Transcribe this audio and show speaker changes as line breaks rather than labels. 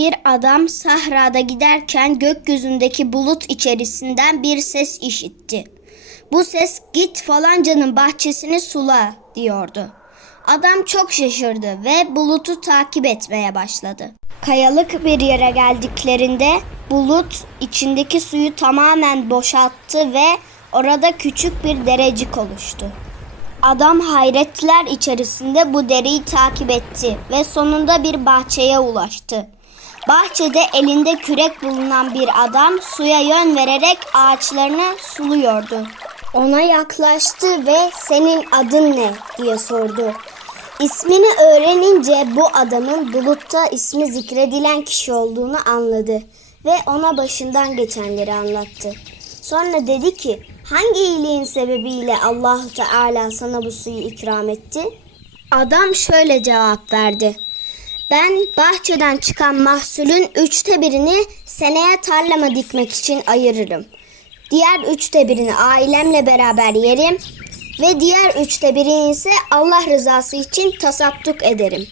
Bir adam sahrada giderken gökyüzündeki bulut içerisinden bir ses işitti. Bu ses git falancanın bahçesini sula diyordu. Adam çok şaşırdı ve bulutu takip etmeye başladı. Kayalık bir yere geldiklerinde bulut içindeki suyu tamamen boşalttı ve orada küçük bir derecik oluştu. Adam hayretler içerisinde bu dereyi takip etti ve sonunda bir bahçeye ulaştı. Bahçede elinde kürek bulunan bir adam suya yön vererek ağaçlarını suluyordu. Ona yaklaştı ve senin adın ne diye sordu. İsmini öğrenince bu adamın bulutta ismi zikredilen kişi olduğunu anladı ve ona başından geçenleri anlattı. Sonra dedi ki hangi iyiliğin sebebiyle Allahu Teala sana bu suyu ikram etti? Adam şöyle cevap verdi. Ben bahçeden çıkan mahsulün üçte birini seneye tarlama dikmek için ayırırım. Diğer üçte birini ailemle beraber yerim ve diğer üçte birini ise Allah rızası için tasadduk ederim.